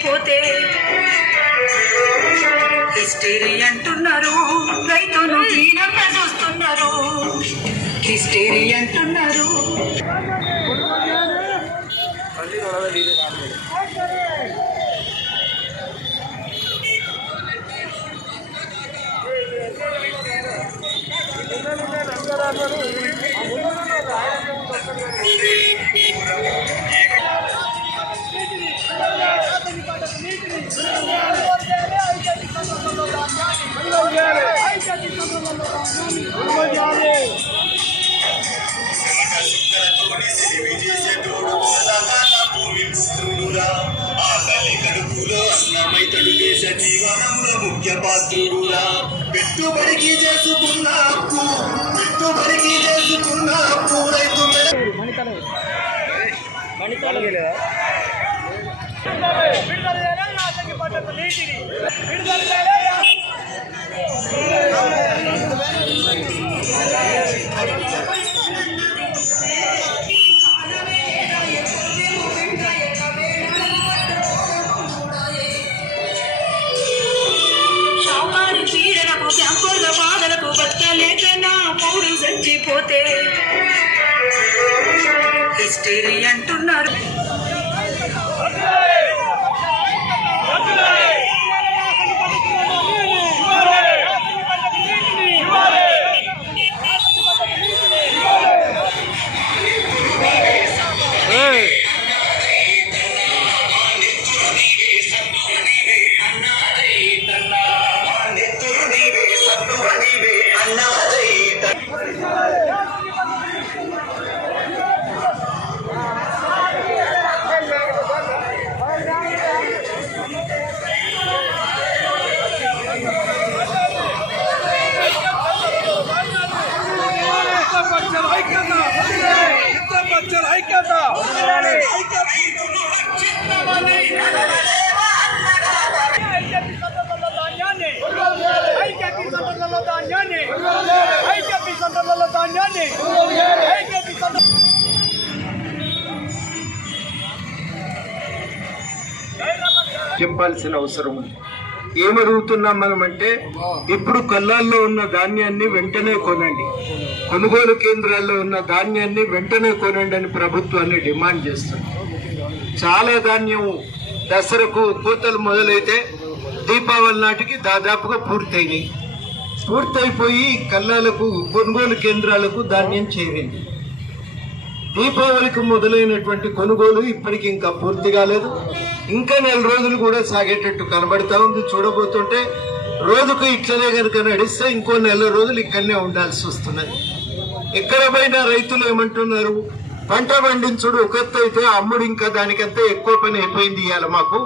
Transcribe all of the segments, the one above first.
చచ్చిపోతే హిస్టరీ అంటున్నారు, రైతును హీనంగా చూస్తున్నారు. హిస్టరీ అంటున్నారు. జీవనంలో ముఖ్య పాత్రుడురా. పెట్టుబడికి చేసుకున్న హక్కు, పెట్టుబడికి చేసుకున్న హక్కు రైతు బాధలకు బతకలేక నా పౌరు చచ్చిపోతే హిస్టరీ అంటున్నారు. చెప్పాల్సిన అవసరం ఉంది. ఏమడుగుతున్నాం మనం అంటే, ఇప్పుడు కళ్ళాల్లో ఉన్న ధాన్యాన్ని వెంటనే కొనండి, కొనుగోలు కేంద్రాల్లో ఉన్న ధాన్యాన్ని వెంటనే కొనండి అని ప్రభుత్వాన్ని డిమాండ్ చేస్తుంది. చాలా ధాన్యం దసరకు కోతలు మొదలైతే దీపావళి నాటికి దాదాపుగా పూర్తయిపోయి కళ్ళాలకు కొనుగోలు కేంద్రాలకు ధాన్యం చేరింది. దీపావళికి మొదలైనటువంటి కొనుగోలు ఇప్పటికి ఇంకా పూర్తి కాలేదు. ఇంకా 4 రోజులు కూడా సాగేటట్టు కనబడతా ఉంది. చూడబోతుంటే రోజుకు ఇట్లనే కనుక నడిస్తే ఇంకో 4 రోజులు ఇక్కడనే ఉండాల్సి వస్తున్నది. ఎక్కడ పోయినా రైతులు ఏమంటున్నారు, పంట పండించుడు ఒక ఎత్తు అయితే అమ్ముడు ఇంకా దానికంతా ఎక్కువ పని అయిపోయింది. ఇవాళ మాకు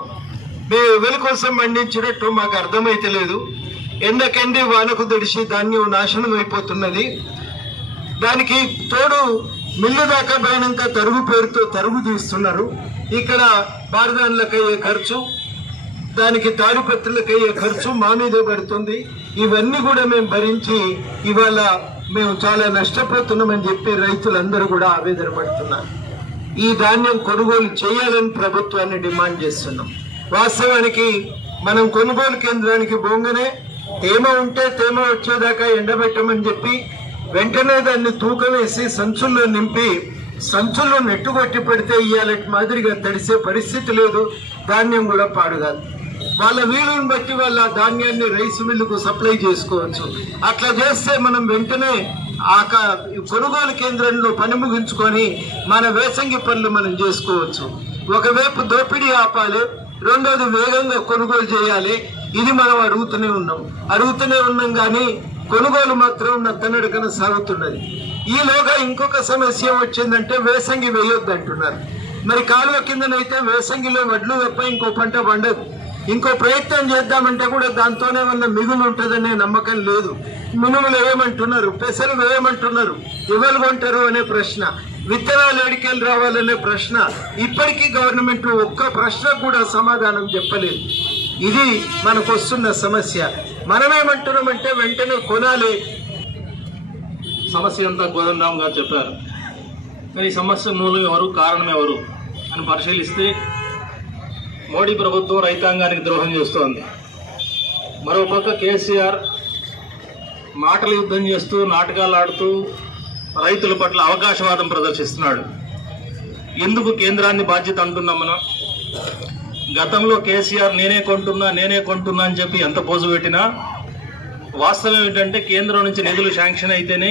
మేము ఎవరి కోసం పండించినట్టు మాకు అర్థమైతే లేదు. ఎండకెండి వానకు తడిసి ధాన్యం నాశనం అయిపోతున్నది. దానికి తోడు మిల్లు దాకా పోయినాక తరుగు పేరుతో తరుగు తీస్తున్నారు. ఇక్కడ బారదాన్లకు అయ్యే ఖర్చు, దానికి తాడిపత్రులకు అయ్యే ఖర్చు మా మీదే పడుతుంది. ఇవన్నీ కూడా మేము భరించి ఇవాళ మేము చాలా నష్టపోతున్నామని చెప్పి రైతులందరూ కూడా ఆవేదన పడుతున్నారు. ఈ ధాన్యం కొనుగోలు చేయాలని ప్రభుత్వాన్ని డిమాండ్ చేస్తున్నాం. వాస్తవానికి మనం కొనుగోలు కేంద్రానికి పోగానే తేమ ఉంటే తేమ వచ్చేదాకా ఎండబెట్టమని చెప్పి వెంటనే దాన్ని తూకం వేసి సంచుల్లో నింపి సంచుల్లో నెట్టుకొట్టి పెడితే ఇయ్యాలటి మాదిరిగా తడిసే పరిస్థితి లేదు. ధాన్యం కూడా పాడుగాదు. వాళ్ళ వీలుని బట్టి వాళ్ళ ధాన్యాన్ని రైస్ మిల్లుకు సప్లై చేసుకోవచ్చు. అట్లా చేస్తే మనం వెంటనే ఆ కొనుగోలు కేంద్రంలో పని ముగించుకొని మన వేసంగి పనులు మనం చేసుకోవచ్చు. ఒకవైపు దోపిడీ ఆపాలి, రెండోది వేగంగా కొనుగోలు చేయాలి. ఇది మనం అడుగుతూనే ఉన్నాం కానీ కొనుగోలు మాత్రం నత్తనడకన సాగుతున్నది. ఈలోగా ఇంకొక సమస్య వచ్చిందంటే వేసంగి వేయొద్దు అంటున్నారు. మరి కాలువ కిందనైతే వేసంగిలో వడ్లు తప్ప ఇంకో పంట పండదు. ఇంకో ప్రయత్నం చేద్దామంటే కూడా దాంతోనే ఉన్న మిగులు ఉంటుందనే నమ్మకం లేదు. మినుములు వేయమంటున్నారు, పెసలు వేయమంటున్నారు, ఎవరు కొంటారు అనే ప్రశ్న, విత్తనాలు ఎడికెళ్ళి రావాలనే ప్రశ్న. ఇప్పటికీ గవర్నమెంట్ ఒక్క ప్రశ్న కూడా సమాధానం చెప్పలేదు. ఇది మనకు వస్తున్న సమస్య. మనమేమంటున్నామంటే వెంటనే కొనాలి. సమస్య అంతా గోదండరామ్ గారు చెప్పారు. కానీ ఈ సమస్య మూలం ఎవరు, కారణం ఎవరు అని పరిశీలిస్తే మోడీ ప్రభుత్వం రైతాంగానికి ద్రోహం చేస్తోంది. మరోపక్క కేసీఆర్ మాటల యుద్ధం చేస్తూ నాటకాలు ఆడుతూ రైతుల పట్ల అవకాశవాదం ప్రదర్శిస్తున్నాడు. ఎందుకు కేంద్రాన్ని బాధ్యత అంటున్నాం మనం? గతంలో కేసీఆర్ నేనే కొంటున్నా అని చెప్పి ఎంత పోజు పెట్టినా వాస్తవం ఏంటంటే కేంద్రం నుంచి నిధులు శాంక్షన్ అయితేనే,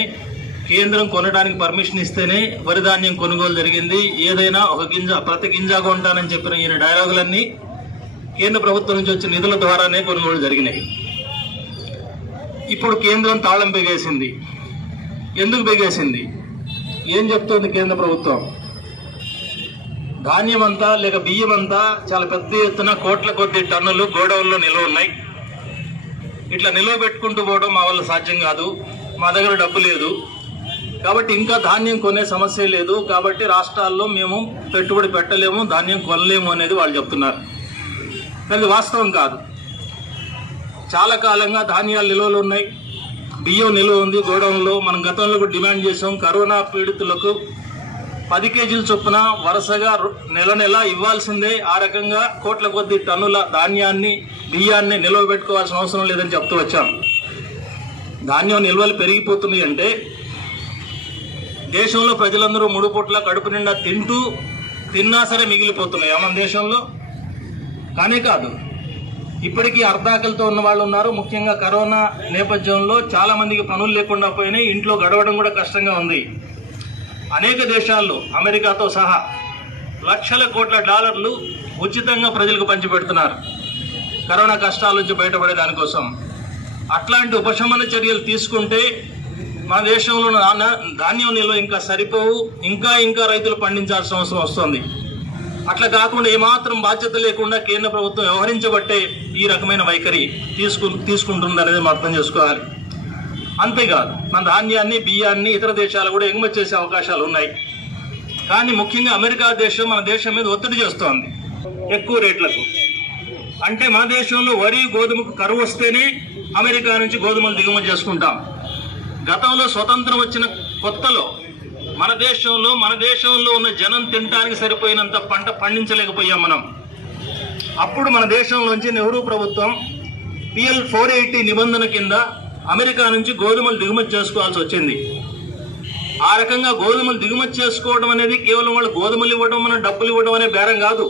కేంద్రం కొనడానికి పర్మిషన్ ఇస్తేనే వరి ధాన్యం కొనుగోలు జరిగింది. ఏదైనా ఒక గింజ ప్రతి గింజ కొంటానని చెప్పిన ఈయన డైలాగులన్నీ కేంద్ర ప్రభుత్వం నుంచి వచ్చే నిధుల ద్వారానే కొనుగోలు జరిగినాయి. ఇప్పుడు కేంద్రం తాళం బిగేసింది. ఎందుకు బిగేసింది? ఏం చెప్తోంది కేంద్ర ప్రభుత్వం? ధాన్యం అంతా లేక బియ్యం అంతా చాలా పెద్ద ఎత్తున కోట్ల కొద్ది టన్నులు గోడౌన్లో నిల్వ ఉన్నాయి. ఇట్లా నిల్వ పెట్టుకుంటూ పోవడం మా వల్ల సాధ్యం కాదు, మా దగ్గర డబ్బు లేదు, కాబట్టి ఇంకా ధాన్యం కొనే సమస్య లేదు, కాబట్టి రాష్ట్రాల్లో మేము పెట్టుబడి పెట్టలేము, ధాన్యం కొనలేము అనేది వాళ్ళు చెప్తున్నారు. కానీ వాస్తవం కాదు. చాలా కాలంగా ధాన్యాలు నిల్వలు ఉన్నాయి, బియ్యం నిల్వ ఉంది గోడౌన్లో. మనం గతంలో కూడా డిమాండ్ చేసాం, కరోనా పీడితులకు 10 కేజీల చొప్పున వరుసగా నెల ఇవ్వాల్సిందే. ఆ రకంగా కోట్ల కొద్ది టన్నుల ధాన్యాన్ని బియ్యాన్ని నిల్వ పెట్టుకోవాల్సిన అవసరం లేదని చెప్తూ వచ్చాం. ధాన్యం నిల్వలు పెరిగిపోతున్నాయి అంటే దేశంలో ప్రజలందరూ 3 పూట్ల కడుపు నిండా తిన్నా సరే మిగిలిపోతున్నాయి మన దేశంలో. కానీ కాదు, ఇప్పటికీ అర్ధాకలితో ఉన్న వాళ్ళు ఉన్నారు. ముఖ్యంగా కరోనా నేపథ్యంలో చాలా మందికి పనులు లేకుండా పోయినాయి, ఇంట్లో గడవడం కూడా కష్టంగా ఉంది. అనేక దేశాల్లో అమెరికాతో సహా లక్షల కోట్ల డాలర్లు ఉచితంగా ప్రజలకు పంచిపెడుతున్నారు కరోనా కష్టాల నుంచి బయటపడే దానికోసం. అట్లాంటి ఉపశమన చర్యలు తీసుకుంటే మన దేశంలో ధాన్యం నిల్వ ఇంకా సరిపోవు, ఇంకా రైతులు పండించాల్సిన అవసరం వస్తుంది. అట్లా కాకుండా ఏమాత్రం బాధ్యత లేకుండా కేంద్ర ప్రభుత్వం వ్యవహరించబట్టే ఈ రకమైన వైఖరి తీసుకుంటుంది అనేది మనం అర్థం చేసుకోవాలి. అంతేకాదు, మన ధాన్యాన్ని బియ్యాన్ని ఇతర దేశాలు కూడా ఎగుమతి చేసే అవకాశాలు ఉన్నాయి. కానీ ముఖ్యంగా అమెరికా దేశం మన దేశం మీద ఒత్తిడి చేస్తోంది ఎక్కువ రేట్లకు. అంటే మన దేశంలో వరి గోధుమకు కరువు వస్తేనే అమెరికా నుంచి గోధుమలు దిగుమతి చేసుకుంటాం. గతంలో స్వతంత్రం వచ్చిన కొత్తలో మన దేశంలో ఉన్న జనం తినడానికి సరిపోయినంత పంట పండించలేకపోయాం మనం. అప్పుడు మన దేశంలోంచి నెహ్రూ ప్రభుత్వం PL 480 నిబంధన కింద అమెరికా నుంచి గోధుమలు దిగుమతి చేసుకోవాల్సి వచ్చింది. ఆ రకంగా గోధుమలు దిగుమతి చేసుకోవడం అనేది కేవలం వాళ్ళు గోధుమలు ఇవ్వడం, మన డబ్బులు ఇవ్వడం అనే బేరం కాదు.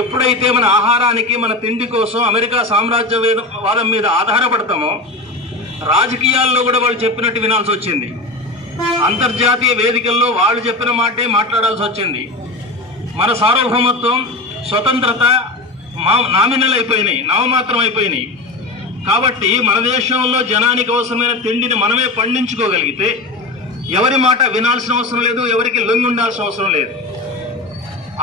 ఎప్పుడైతే మన ఆహారానికి, మన తిండి కోసం అమెరికా సామ్రాజ్యవాదం మీద ఆధారపడతామో రాజకీయాల్లో కూడా వాళ్ళు చెప్పినట్టు వినాల్సి వచ్చింది. అంతర్జాతీయ వేదికల్లో వాళ్ళు చెప్పిన మాటే మాట్లాడాల్సి వచ్చింది. మన సార్వభౌమత్వం, స్వతంత్రత నామినల్ అయిపోయినాయి, నామమాత్రం అయిపోయినాయి. కాబట్టి మన దేశంలో జనానికి అవసరమైన తిండిని మనమే పండించుకోగలిగితే ఎవరి మాట వినాల్సిన అవసరం లేదు, ఎవరికి లొంగి ఉండాల్సిన అవసరం లేదు.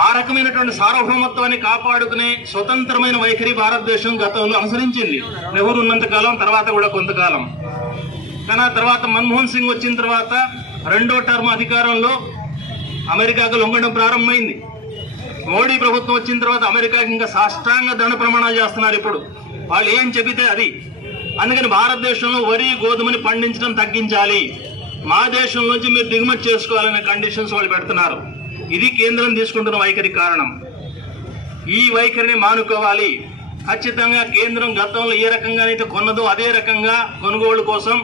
ఆ రకమైనటువంటి సార్వభౌమత్వాన్ని కాపాడుకునే స్వతంత్రమైన వైఖరి భారతదేశం గతంలో అనుసరించింది. నెహ్రూ ఉన్నంతకాలం, తర్వాత కూడా కొంతకాలం. కానీ ఆ తర్వాత మన్మోహన్ సింగ్ వచ్చిన తర్వాత 2వ టర్మ్ అధికారంలో అమెరికాకు లొంగడం ప్రారంభమైంది. మోడీ ప్రభుత్వం వచ్చిన తర్వాత అమెరికాకి ఇంకా సాష్టాంగ దండ ప్రమాణాలు చేస్తున్నారు. ఇప్పుడు వాళ్ళు ఏం చెబితే అది. అందుకని భారతదేశంలో వరి గోధుమని పండించడం తగ్గించాలి, మా దేశం నుంచి మీరు దిగుమతి చేసుకోవాలనే కండిషన్స్ వాళ్ళు పెడుతున్నారు. ఇది కేంద్రం తీసుకుంటున్న వైఖరి కారణం. ఈ వైఖరిని మానుకోవాలి. ఖచ్చితంగా కేంద్రం గతంలో ఏ రకంగానైతే కొన్నదో అదే రకంగా కొనుగోలు కోసం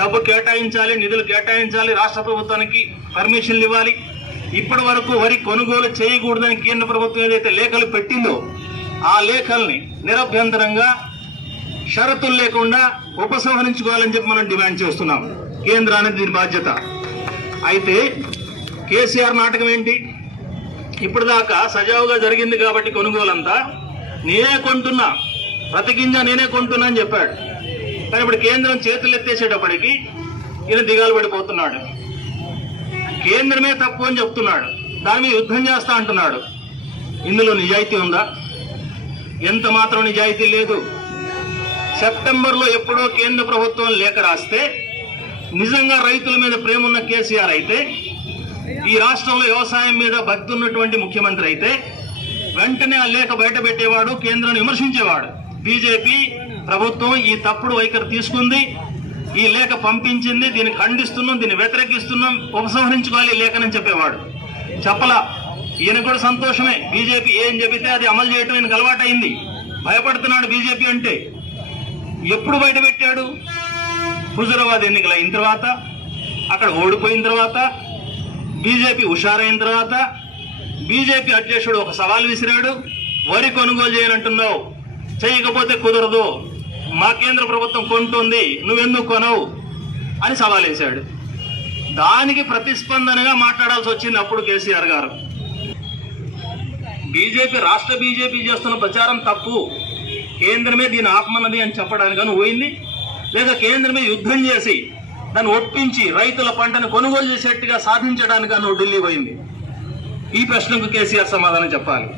డబ్బు కేటాయించాలి, నిధులు కేటాయించాలి, రాష్ట్ర ప్రభుత్వానికి పర్మిషన్లు ఇవ్వాలి. ఇప్పటి వరకు వరి కొనుగోలు చేయకూడదని కేంద్ర ప్రభుత్వం ఏదైతే లేఖలు పెట్టిందో ఆ లేఖల్ని నిరభ్యంతరంగా షరతులు లేకుండా ఉపసంహరించుకోవాలని చెప్పి మనం డిమాండ్ చేస్తున్నాం. కేంద్రానికి దీని బాధ్యత. అయితే కేసీఆర్ నాటకం ఏంటి? ఇప్పటిదాకా సజావుగా జరిగింది కాబట్టి కొనుగోలంతా నేనే కొంటున్నా, ప్రతి గింజ నేనే కొంటున్నా అని చెప్పాడు. కానీ ఇప్పుడు కేంద్రం చేతులు ఎత్తేసేటప్పటికి ఈయన దిగాలు పడిపోతున్నాడు. కేంద్రమే తప్పు అని చెప్తున్నాడు, దాని మీద యుద్ధం చేస్తా అంటున్నాడు. ఇందులో నిజాయితీ ఉందా? ఎంత మాత్రం నిజాయితీ లేదు. సెప్టెంబర్లో ఎప్పుడో కేంద్ర ప్రభుత్వం లేఖ రాస్తే నిజంగా రైతుల మీద ప్రేమ ఉన్న కేసీఆర్ అయితే, ఈ రాష్ట్రంలో వ్యవసాయం మీద భక్తి ఉన్నటువంటి ముఖ్యమంత్రి అయితే వెంటనే ఆ లేఖ బయట పెట్టేవాడు, కేంద్రాన్ని విమర్శించేవాడు. బీజేపీ ప్రభుత్వం ఈ తప్పుడు వైఖరి తీసుకుంది, ఈ లేఖ పంపించింది, దీన్ని ఖండిస్తున్నాం, దీన్ని వ్యతిరేకిస్తున్నాం, ఉపసంహరించుకోవాలి ఈ లేఖనని చెప్పేవాడు. చెప్పలా. ఈయన కూడా సంతోషమే. బీజేపీ ఏం చెబితే అది అమలు చేయటం ఈయనకు అలవాటైంది. భయపడుతున్నాడు బీజేపీ అంటే. ఎప్పుడు బయట పెట్టాడు? హుజురాబాద్ ఎన్నికలు అయిన తర్వాత, అక్కడ ఓడిపోయిన తర్వాత, బీజేపీ హుషారైన తర్వాత బీజేపీ అధ్యక్షుడు ఒక సవాల్ విసిరాడు. వరి కొనుగోలు చేయనంటున్నావు, చేయకపోతే కుదరదు, మా కేంద్ర ప్రభుత్వం కొంటుంది, నువ్వెందుకు కొనవు అని సవాల్ వేశాడు. దానికి ప్రతిస్పందనగా మాట్లాడాల్సి వచ్చింది అప్పుడు కేసీఆర్ గారు. బీజేపీ రాష్ట్ర బీజేపీ చేస్తున్న ప్రచారం తప్పు, కేంద్రమే దీన్ని ఆపమన్నది అని చెప్పడానికి పోయింది, లేదా కేంద్రమే యుద్ధం చేసి దాన్ని ఒప్పించి రైతుల పంటను కొనుగోలు చేసేట్టుగా సాధించడానికి నువ్వు ఢిల్లీ పోయింది? ఈ ప్రశ్నకు కేసీఆర్ సమాధానం చెప్పాలి.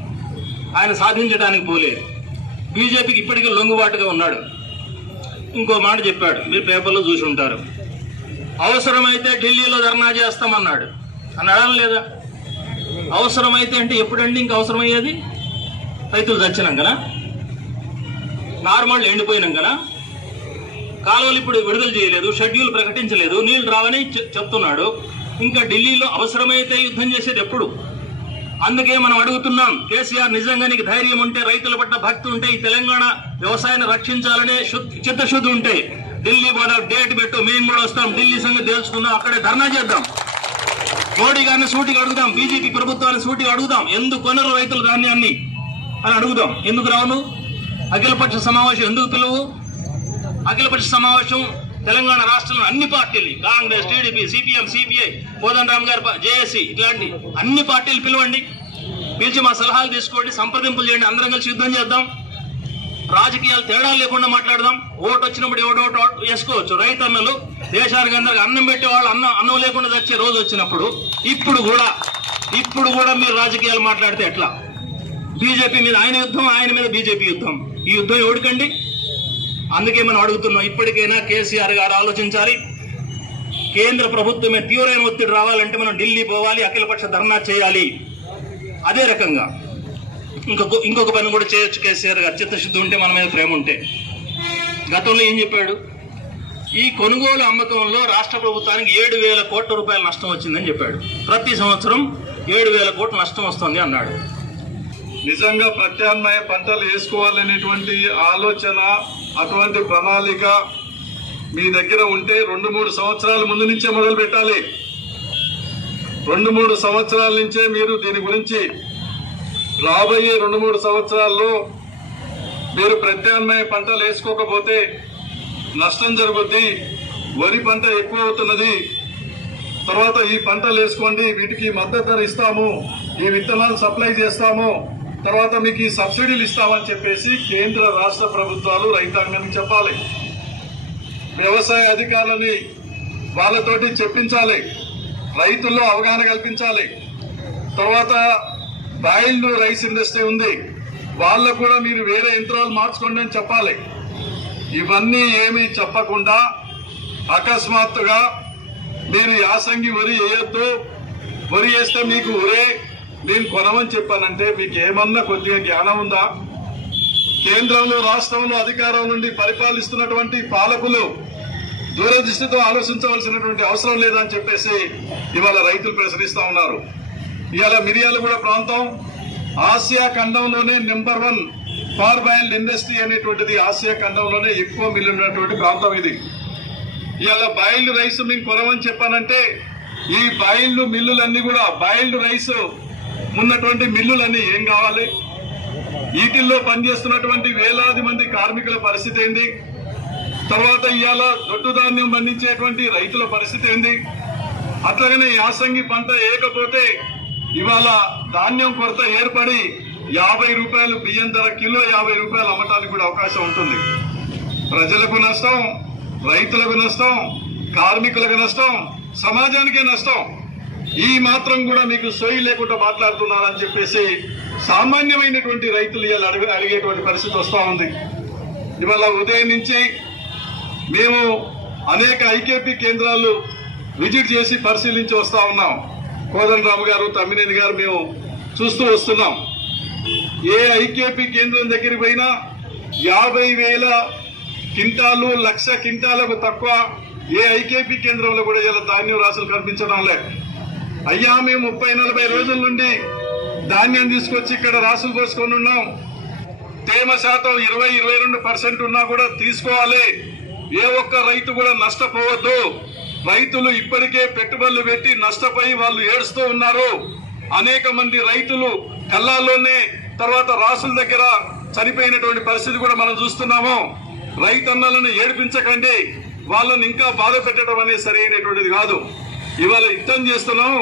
ఆయన సాధించడానికి పోలేదు. బీజేపీకి ఇప్పటికీ లొంగుబాటుగా ఉన్నాడు. ఇంకో మాట చెప్పాడు, మీరు పేపర్లో చూసి ఉంటారు. అవసరమైతే ఢిల్లీలో ధర్నా చేస్తామన్నాడు. అన్నాడా లేదా? అవసరమైతే అంటే ఎప్పుడండి ఇంకా అవసరమయ్యేది? రైతులు చచ్చినాకనా? నార్మల్ ఎండిపోయినాకనా? కాలువలు ఇప్పుడు విడుదల చేయలేదు, షెడ్యూల్ ప్రకటించలేదు, నీళ్లు రావని చెప్తున్నాడు. ఇంకా ఢిల్లీలో అవసరమైతే యుద్ధం చేసేది ఎప్పుడు? అందుకే మనం అడుగుతున్నాం, కేసీఆర్ నిజంగా నీకు ధైర్యం ఉంటే, రైతుల పట్ల భక్తి ఉంటే, ఈ తెలంగాణ వ్యవసాయాన్ని రక్షించాలనే చిత్తశుద్ధి ఉంటే ఢిల్లీ పోదా, డేట్ పెట్టు, మేము కూడా వస్తాం, ఢిల్లీ సంగతి తెలుసుకుందాం, అక్కడే ధర్నా చేద్దాం, మోడీ గారిని సూటిగా అడుగుదాం, బీజేపీ ప్రభుత్వాన్ని సూటిగా అడుగుదాం, ఎందుకు కొనరు రైతుల ధాన్యాన్ని అని అడుగుదాం. ఎందుకు రావును? అఖిలపక్ష సమావేశం ఎందుకు పిలువు? అఖిలపక్ష సమావేశం తెలంగాణ రాష్ట్రంలో అన్ని పార్టీలు, Congress, TDP, CPM, CPI, Kodandaram గారు, జేఏసీ, ఇట్లాంటి అన్ని పార్టీలు పిలవండి, పిలిచి మా సలహాలు తీసుకోండి, సంప్రదింపులు చేయండి, అందరం కలిసి యుద్ధం చేద్దాం, రాజకీయాలు తేడా లేకుండా మాట్లాడదాం. ఓటు వచ్చినప్పుడు ఓటు వేసుకోవచ్చు. రైతన్నలు దేశానికి అందరికి అన్నం పెట్టేవాళ్ళు అన్నం లేకుండా వచ్చే రోజు వచ్చినప్పుడు ఇప్పుడు కూడా మీరు రాజకీయాలు మాట్లాడితే ఎట్లా? బీజేపీ మీద ఆయన యుద్ధం, ఆయన మీద బీజేపీ యుద్ధం. ఈ యుద్ధం ఎవరికండి? అందుకే మనం అడుగుతున్నాం, ఇప్పటికైనా కేసీఆర్ గారు ఆలోచించాలి. కేంద్ర ప్రభుత్వమే తీవ్రమైన ఒత్తిడి రావాలంటే మనం ఢిల్లీ పోవాలి, అఖిలపక్ష ధర్నా చేయాలి. అదే రకంగా ఇంకొక పని కూడా చేయొచ్చు కేసీఆర్ గారు, చిత్తశుద్ధి ఉంటే మన మీద ప్రేమ ఉంటే. గతంలో ఏం చెప్పాడు? ఈ కొనుగోలు అమ్మకంలో రాష్ట్ర ప్రభుత్వానికి 7,000 కోట్ల రూపాయల నష్టం వచ్చిందని చెప్పాడు. ప్రతి సంవత్సరం 7,000 కోట్ల నష్టం వస్తుంది అన్నాడు. నిజంగా ప్రత్యామ్నాయ పంటలు వేసుకోవాలనేటువంటి ఆలోచన, అటువంటి ప్రణాళిక మీ దగ్గర ఉంటే 2-3 సంవత్సరాల ముందు నుంచే మొదలు పెట్టాలి. 2-3 సంవత్సరాల నుంచే మీరు దీని గురించి రాబోయే 2-3 సంవత్సరాల్లో మీరు ప్రత్యామ్నాయ పంటలు వేసుకోకపోతే నష్టం జరుగుద్ది, వరి పంట ఎక్కువ అవుతున్నది, తర్వాత ఈ పంటలు వేసుకోండి, వీటికి మద్దతు ధర ఇస్తాము, ఈ విత్తనాలు సప్లై చేస్తాము, తర్వాత మీకు ఈ సబ్సిడీలు ఇస్తామని చెప్పేసి కేంద్ర రాష్ట్ర ప్రభుత్వాలు రైతాంగానికి చెప్పాలి. వ్యవసాయ అధికారులని వాళ్ళతోటి చెప్పించాలి, రైతుల్లో అవగాహన కల్పించాలి. తర్వాత బాయిల్డ్ రైస్ ఇండస్ట్రీ ఉంది, వాళ్ళకు కూడా మీరు వేరే యంత్రాలు మార్చుకోండి అని చెప్పాలి. ఇవన్నీ ఏమీ చెప్పకుండా అకస్మాత్తుగా మీరు యాసంగి వరి వేయొద్దు, వరి వేస్తే మీకు ఒరే నేను కొనమని చెప్పానంటే మీకు ఏమన్నా కొద్దిగా జ్ఞానం ఉందా? కేంద్రంలో రాష్ట్రంలో అధికారం నుండి పరిపాలిస్తున్నటువంటి పాలకులు దూరదృష్టితో ఆలోచించవలసినటువంటి అవసరం లేదని చెప్పేసి ఇవాళ రైతులు ప్రశ్నిస్తా ఉన్నారు. ఇవాళ మిర్యాలగూడ ప్రాంతం ఆసియా ఖండంలోనే నెంబర్ 1 ఫార్ బాయిల్డ్ ఇండస్ట్రీ అనేటువంటిది ఆసియా ఖండంలోనే ఎక్కువ మిల్లు ఉన్నటువంటి ప్రాంతం ఇది. ఇవాళ బాయిల్డ్ రైస్ మేము కొనమని చెప్పానంటే ఈ బాయిల్డ్ మిల్లులన్నీ కూడా బాయిల్డ్ రైస్ ఉన్నటువంటి మిల్లులన్నీ ఏం కావాలి? వీటిల్లో పనిచేస్తున్నటువంటి వేలాది మంది కార్మికుల పరిస్థితి ఏంది? తర్వాత ఇవాళ దొడ్డు ధాన్యం పండించేటువంటి రైతుల పరిస్థితి ఏంది? అట్లాగనే యాసంగి పంట వేయకపోతే ఇవాళ ధాన్యం కొరత ఏర్పడి 50 రూపాయలు బియ్యం ధర కిలో 50 రూపాయలు అమ్మటానికి కూడా అవకాశం ఉంటుంది. ప్రజలకు నష్టం, రైతులకు నష్టం, కార్మికులకు నష్టం, సమాజానికే నష్టం. ఈ మాత్రం కూడా మీకు సోయి లేకుండా మాట్లాడుతున్నారని చెప్పేసి సామాన్యమైనటువంటి రైతులు ఇవాళ అడిగేటువంటి పరిస్థితి వస్తూ ఉంది. ఇవాళ ఉదయం నుంచి మేము అనేక ఐకేపీ కేంద్రాలు విజిట్ చేసి పరిశీలించి వస్తా ఉన్నాం. కోదండరామ్ గారు, తమ్మినేని గారు మేము చూస్తూ వస్తున్నాం. ఏ ఐకేపీ కేంద్రం దగ్గరికి పోయినా 50,000 క్వింటాలు, 1,00,000 క్వింటాలకు తక్కువ ఏ ఐకేపీ కేంద్రంలో కూడా ఇలా ధాన్యం రాసులు కనిపించడం లేదు. అయ్యా మేము 30-40 రోజుల నుండి ధాన్యం తీసుకొచ్చి ఇక్కడ రాసులు పోసుకొని ఉన్నాం. తేమ శాతం 20-22% ఉన్నా కూడా తీసుకోవాలి. ఏ ఒక్క రైతు కూడా నష్టపోవద్దు. రైతులు ఇప్పటికే పెట్టుబడులు పెట్టి నష్టపోయి వాళ్ళు ఏడుస్తూ ఉన్నారు. అనేక మంది రైతులు కళ్ళాల్లోనే తర్వాత రాసుల దగ్గర చనిపోయినటువంటి పరిస్థితి కూడా మనం చూస్తున్నాము. రైతన్నలను ఏడిపించకండి, వాళ్ళని ఇంకా బాధ పెట్టడం అనేది సరైనటువంటిది కాదు. ఇవాళ యుద్ధం చేస్తున్నాం,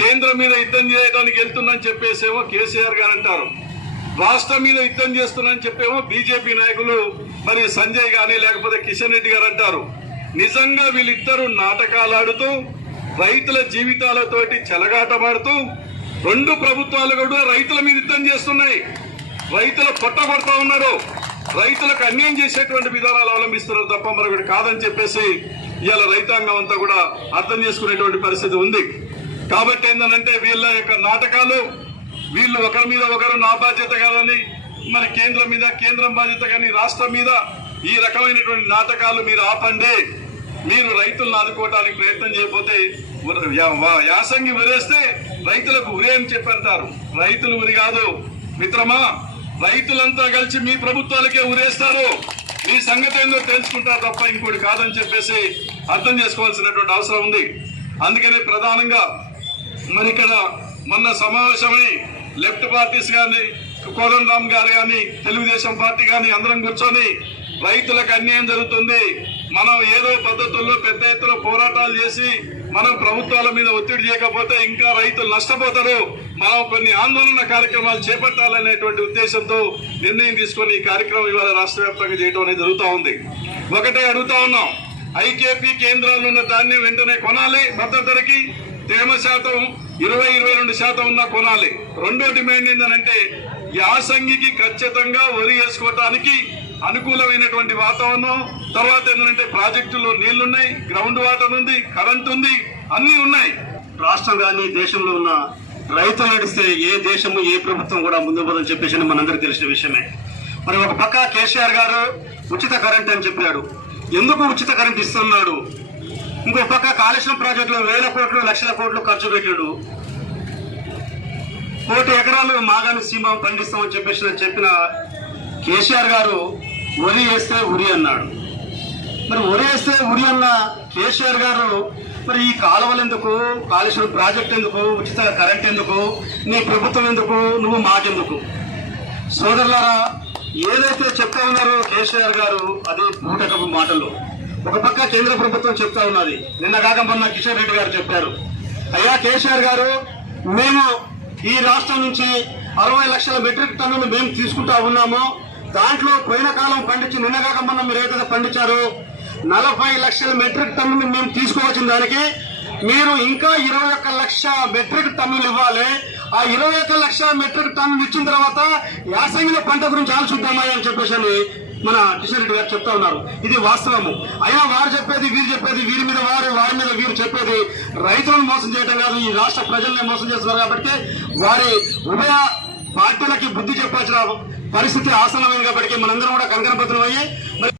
కేంద్రం మీద యుద్ధం చేయడానికి వెళ్తున్నాని చెప్పేసేమో కేసీఆర్ గారు అంటారు. రాష్ట్రం మీద యుద్ధం చేస్తున్నాని చెప్పేమో బీజేపీ నాయకులు మరి సంజయ్ గాని లేకపోతే కిషన్ రెడ్డి గారు అంటారు. నిజంగా వీళ్ళిద్దరూ నాటకాలు ఆడుతూ రైతుల జీవితాలతోటి చెలగాటమాడుతూ రెండు ప్రభుత్వాలు కూడా రైతుల మీద యుద్ధం చేస్తున్నాయి. రైతుల కొట్టగొడతా ఉన్నారు, రైతులకు అన్యాయం చేసేటువంటి విధానాలు అవలంబిస్తున్నారు తప్ప మరొకటి కాదని చెప్పేసి ఇవాళ రైతాంగం అంతా కూడా అర్థం చేసుకునేటువంటి పరిస్థితి ఉంది. కాబట్టి ఏంటంటే వీళ్ళ యొక్క నాటకాలు, వీళ్ళు ఒకరి మీద ఒకరు నా బాధ్యత కాదని, మరి కేంద్రం మీద కేంద్రం బాధ్యత కానీ రాష్ట్రం మీద ఈ రకమైనటువంటి నాటకాలు మీరు ఆపండి. మీరు రైతులను ఆదుకోవడానికి ప్రయత్నం చేయకపోతే యాసంగి ఉరేస్తే రైతులకు ఉరే అని చెప్పి అంటారు. రైతులు ఉరి కాదు మిత్రమా, రైతులంతా కలిసి మీ ప్రభుత్వాలకే ఉరేస్తారు. మీ సంగతి ఏందో తెలుసుకుంటారు తప్ప ఇంకోటి కాదని చెప్పేసి అర్థం చేసుకోవాల్సినటువంటి అవసరం ఉంది. అందుకనే ప్రధానంగా మరి ఇక్కడ మొన్న సమావేశమై లెఫ్ట్ పార్టీస్ కానీ కోదండరామ్ గారు కానీ తెలుగుదేశం పార్టీ కానీ అందరం కూర్చొని రైతులకు అన్యాయం జరుగుతుంది, మనం ఏదో పద్ధతుల్లో పెద్ద ఎత్తున పోరాటాలు చేసి మనం ప్రభుత్వాల మీద ఒత్తిడి చేయకపోతే ఇంకా రైతులు నష్టపోతారు, మనం కొన్ని ఆందోళన కార్యక్రమాలు చేపట్టాలనేటువంటి ఉద్దేశంతో నిర్ణయం తీసుకొని ఈ కార్యక్రమం ఇవాళ రాష్ట్ర వ్యాప్తంగా చేయడం అనేది జరుగుతూ ఉంది. ఒకటే అడుగుతా ఉన్నాం, ఐకేపీ కేంద్రాల్లో ఉన్న ధాన్యం వెంటనే కొనాలి, మద్దతు ధరకి తేమ శాతం 20-22% ఉన్నా కొనాలి. రెండో డిమాండ్ ఏంటంటే యాసంగికి ఖచ్చితంగా వరి వేసుకోవటానికి అనుకూలమైనటువంటి వాతావరణం, తర్వాత ఏంటంటే ప్రాజెక్టులో నీళ్లున్నాయి, గ్రౌండ్ వాటర్ ఉంది, కరెంట్ ఉంది, అన్ని ఉన్నాయి. రాష్ట్రం కానీ దేశంలో ఉన్న రైతులు నడిస్తే ఏ దేశము ఏ ప్రభుత్వం కూడా ముందు పోదని చెప్పేసి మనందరికీ తెలిసిన విషయమే. మరి ఒక పక్క కేసీఆర్ గారు ఉచిత కరెంట్ అని చెప్పాడు, ఎందుకు ఉచిత కరెంట్ ఇస్తున్నాడు? ఇంకో పక్క కాళేశ్వరం ప్రాజెక్టులో 1000 కోట్లు 1,00,000 కోట్లు ఖర్చు పెట్టాడు. 1 కోటి ఎకరాలు మాగాని సీమ పండిస్తామని చెప్పిన కేసీఆర్ గారు వరి వేస్తే ఉరి అన్నాడు. మరి వరి వేస్తే ఉరి అన్న కేసీఆర్ గారు మరి ఈ కాలువలు ఎందుకు, కాళేశ్వరం ప్రాజెక్ట్ ఎందుకు, ఉచిత కరెంట్ ఎందుకు, నీ ప్రభుత్వం ఎందుకు, నువ్వు మాకెందుకు? సోదరులారా, ఏదైతే చెప్తా ఉన్నారో కేసీఆర్ గారు అది బూటకపు మాటలు. ఒక పక్క కేంద్ర ప్రభుత్వం చెప్తా ఉన్నది, నిన్న కాక మొన్న కిషన్ రెడ్డి గారు చెప్పారు, అయ్యా కేసీఆర్ గారు మేము ఈ రాష్ట్రం నుంచి 60 లక్షల మెట్రిక్ టన్నులు మేము తీసుకుంటా ఉన్నాము, దాంట్లో పోయిన కాలం పండించి నిన్న కాక మొన్న మీరు ఏదైతే పండించారో 40 లక్షల మెట్రిక్ టన్నులు మేము తీసుకోవచ్చిన దానికి మీరు ఇంకా 21 లక్ష మెట్రిక్ టన్నులు ఇవ్వాలి. ఆ 21 లక్ష మెట్రిక్ టన్నులు ఇచ్చిన తర్వాత యాసంగిలో పంట గురించి ఆలోచిద్దామా అని చెప్పేసి మన కిషన్ రెడ్డి గారు చెప్తా ఉన్నారు. ఇది వాస్తవము. అయినా వారు చెప్పేది వీరు చెప్పేది, వీరి మీద వారు వారి మీద వీరు చెప్పేది రైతులను మోసం చేయడం కాదు, ఈ రాష్ట్ర ప్రజల్ని మోసం చేస్తున్నారు. కాబట్టి వారి ఉభయ పార్టీలకి బుద్ధి చెప్పాల్సిన పరిస్థితి ఆసన్నమైంది. కాబట్టి మనందరం కూడా కంకణబద్ధమయ్యి మరి